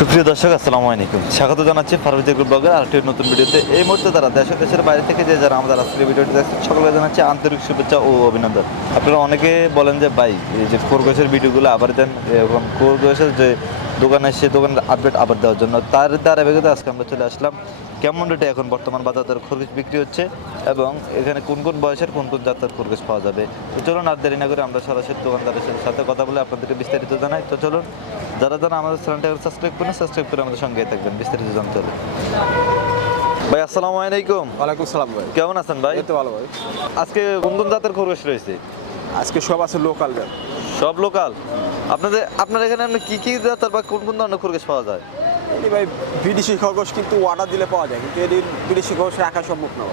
সুপ্রিয় দর্শক, আসসালামু আলাইকুম। স্বাগত জানাচ্ছি ফারুজি গ্রুপ ব্লগের আরেকটি নতুন ভিডিওতে। এই মুহূর্তে তারা দেশ দেশের বাইরে থেকে যে যারা আমাদের আজকের ভিডিওটি দেখছেন, সকলকে জানাচ্ছি আন্তরিক শুভেচ্ছা ও অভিনন্দন। আপনারা অনেকে বলেন যে, ভাই, এই যে খোরগোশের ভিডিওগুলো আবার দেন এবং খোরগোশের যে দোকানে সে দোকানের আপডেট আবার দেওয়ার জন্য। তার দ্বারা বেগতে আজকে আমরা চলে আসলাম কেমন রেটে এখন বর্তমান বাজার দরে খরগোশ বিক্রি হচ্ছে এবং এখানে কোন কোন বয়সের কোন কোন জাতের খরগোশ পাওয়া যাবে? তো চলুন আর দেরি না করে আমরা সরাসরি দোকানদারের সাথে কথা বলে আপনাদেরকে বিস্তারিত জানাই। তো চলুন যারা যারা আমাদের চ্যানেলটাকে সাবস্ক্রাইব করেন সাবস্ক্রাইব করে আমাদের সঙ্গে থাকবেন। বিস্তারিত জানতে হলে। ভাই আসসালামু আলাইকুম। ওয়ালাইকুম সালাম ভাই। কেমন আছেন ভাই? এই তো ভালো ভাই। আজকে কোন কোন জাতের খরগোশ রয়েছে? আজকে সব আছে লোকাল সব লোকাল আপনাদের আপনার এখানে কি কি জাতের বা কোন কোন ধরনের খরগোশ পাওয়া যায়? ভাই বিদেশি খরগোশ কিন্তু অর্ডার দিলে পাওয়া যায় কিন্তু এটি বিদেশি খরগোশ রাখা সম্ভব না।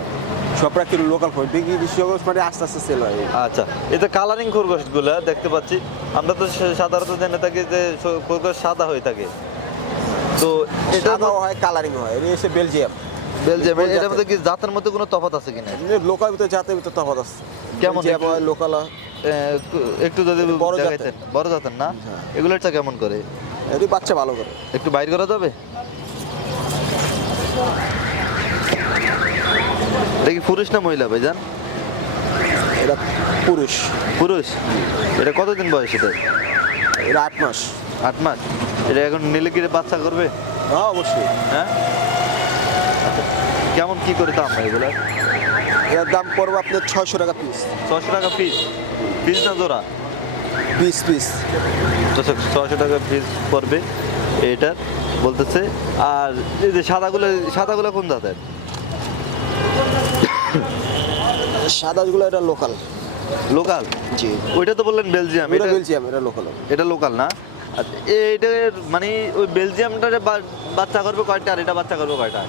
সবরা কিন্তু লোকাল খরগোশ বিদেশি খরগোশ মানে আস্তে আস্তে সেল হয়। আচ্ছা এই যে কালারিং খরগোশগুলো দেখতে পাচ্ছি আমরা তো সাধারণত জেনে থাকি যে খরগোশ সাদা হয়ে থাকে। তো এটা হয় কালারিং হয় এটা এসে বেলজিয়াম বেলজিয়াম এটার মধ্যে কি জাতের মধ্যে কোনো তফাৎ আছে কিনা? লোকাল ভিতরে জাতের ভিতরে তফাৎ আছে। কেমন? লোকাল একটু যদি বড় জাতের। বড় জাতের না? হ্যাঁ। এগুলোরটা কেমন করে? এটি বাচ্চা ভালো করে। একটু বাইর করা যাবে? এটা কি পুরুষ না মহিলা ভাইজান? এটা পুরুষ। পুরুষ? এটা কতদিন বয়স এটা? এটা আট মাস। আট মাস? এটা এখন নিলে কি বাচ্চা করবে? হ্যাঁ অবশ্যই। হ্যাঁ? আচ্ছা, কেমন কি করে দাম এগুলো এর দাম পড়বে আপনার ছয়শো টাকা পিস ছশো টাকা পিস পিস না জোড়া? পিস পিস ছশো টাকা পিস পড়বে এটা বলতেছে। আর এই যে সাদাগুলো সাদাগুলো কোন জাতের? সাদাগুলো এটা লোকাল লোকাল জি। ওইটা তো বললেন বেলজিয়াম এটা এটা বেলজিয়াম এটা লোকাল এটা লোকাল না? আচ্ছা এইটার মানে ওই বেলজিয়ামটা বাচ্চা করবে কয়টা আর এটা বাচ্চা করবে কয়টা?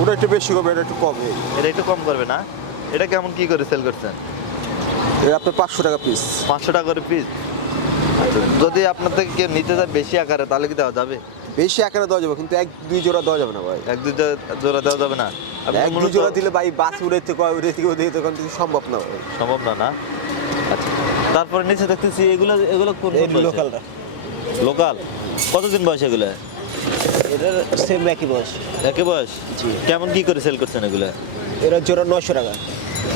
ওটা একটু বেশি করবে এটা একটু কম। এটা একটু কম করবে না? এটা কেমন কি করে সেল করছেন? এটা আপনার পাঁচশো টাকা পিস পাঁচশো টাকা করে পিস যদি আপনার থেকে কেউ নিতে চায় বেশি আকারে তাহলে কি দেওয়া যাবে? বেশি আকারে দেওয়া যাবে কিন্তু এক দুই জোড়া দেওয়া যাবে না ভাই। এক দুই জোড়া- দেওয়া যাবে না? এক দুই জোড়া দিলে ভাই বাস উড়ে থেকে উড়ে থেকে উড়ে থেকে কিন্তু সম্ভব না ভাই। সম্ভব না না? আচ্ছা তারপরে নিচে দেখতেছি এগুলো এগুলো কোন লোকালটা লোকাল কতদিন বয়স এগুলো? এটা সেম একই বয়স। একে বয়স? জি। কেমন কি করে সেল করছেন এগুলো? এটা জোড়া নশো টাকা।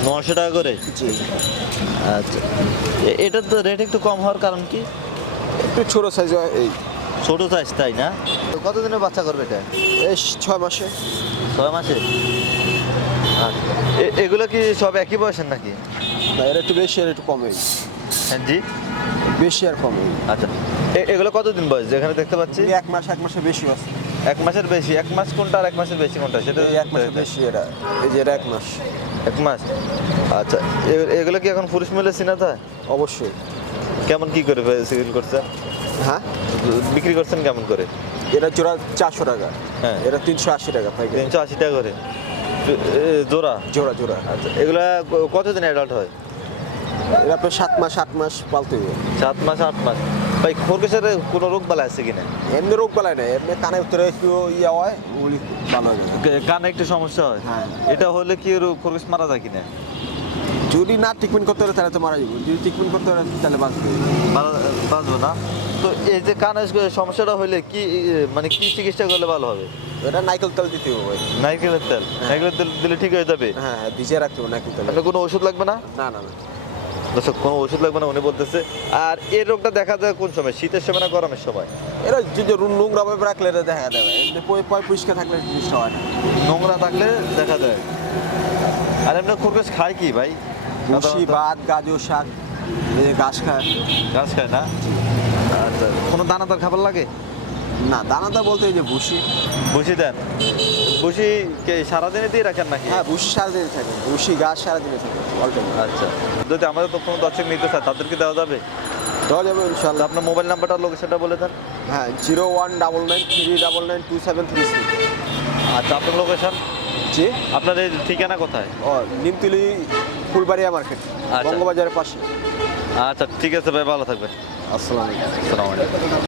নশো টাকা করে? জি। আচ্ছা। এটার তো রেট একটু কম হওয়ার কারণ কি? একটু ছোট সাইজ এই। ছোট সাইজ তাই না? তো কতদিনের বাচ্চা করবে এটা? এই ছয় মাসে। ছয় মাসে? আচ্ছা। এ- এগুলো কি সব একই বয়সের নাকি? না এর একটু বেশি আর একটু কমে। হ্যাঁ জি। বেশি আর কমে। আচ্ছা। এ- এগুলো কতদিন বয়স? যেখানে দেখতে পাচ্ছি? এক মাস এক মাসে বেশি আছে। এক মাসের বেশি। এক মাস কোনটা আর এক মাসের বেশি কোনটা? সেটা এক মাসে বেশি এটা এই যে এটা এক মাস। এক মাস? আচ্ছা এগুলো কি এখন পুরুষ মিলে চিনা যায় অবশ্যই। কেমন কি করে সেল করছেন হ্যাঁ? বিক্রি করছেন কেমন করে? এটা জোড়া চারশো টাকা। হ্যাঁ। এটা তিনশো আশি টাকা পাইকারি। তিনশো আশি টাকা করে। জোড়া? জোড়া জোড়া। আচ্ছা এগুলা কতদিন অ্যাডাল্ট হয়? এটা আপনার সাত মাস আট মাস পালতে হবে। সাত মাস আট মাস। ভাই খরগোশের কোনো রোগ বালা আছে কিনা? এমনি রোগ বেলায় না এমনি কানের ভিতরে একটু ইয়া হয় ওগুলি ভালো হয়ে যাবে কানে একটু সমস্যা হয়? হ্যাঁ। এটা হলে কি রোগ- খরগোশ মারা যায় কিনা? যদি না ট্রিটমেন্ট করতে পারে তাহলে তো মারা যাবে। যদি ট্রিটমেন্ট করতে পারে তাহলে বাঁচবে। বাঁচবো না? তো এই যে কানের সমস্যাটা হলে কি মানে কি চিকিৎসা করলে ভালো হবে? এটা নাইকেল তেল দিতে হবে ভাই। নাইকেলের তেল? নাইকেলের তেল দিলে ঠিক হয়ে যাবে? হ্যাঁ হ্যাঁ ভিজিয়ে রাখতে হবে নাইকেল তেল। কোনো ওষুধ লাগবে না? না না না। দর্শক কোনো ওষুধ লাগবে না উনি বলতেছে। আর এই রোগটা দেখা যায় কোন সময়? শীতের সময় না গরমের সময়? এরা যদি রু- নোংরা ভাবে রাখলে এটা দেখা দেবে। এমনি পয়- পয় পরিষ্কার থাকলে জিনিসটা হয় নোংরা থাকলে দেখা যায় আর এমনি খরগোশ খায় কি ভাই? ভুসি ভাত গাজর শাক এই ঘাস খায়। ঘাস খায় না? আচ্ছা কোনো দানাদার খাবার লাগে? না দানাদার বলতে এই যে ভুসি। বসি দেন? কে সারাদিনে দিয়ে রাখেন নাকি? হ্যাঁ ভুসি সারাদিনে থাকে। ভুসি ঘাস সারাদিনে থাকে আচ্ছা। যদি আমাদের তো কোনো দর্শক নিতে চায় তাদেরকে দেওয়া যাবে? দেওয়া যাবে ইনশাল্লাহ আপনার মোবাইল নাম্বারটা লোকেশনটা বলে দেন। হ্যাঁ zero one double nine three double nine two seven three six. আচ্ছা আপনার লোকেশন? জি। আপনার এই ঠিকানা কোথায়? ও নিমতলি ফুলবাড়িয়া মার্কেট আচ্ছা। বঙ্গবাজারের পাশে। আচ্ছা ঠিক আছে ভাই ভালো থাকবেন। আসসালামু আলাইকুম। আসসালামু আলাইকুম।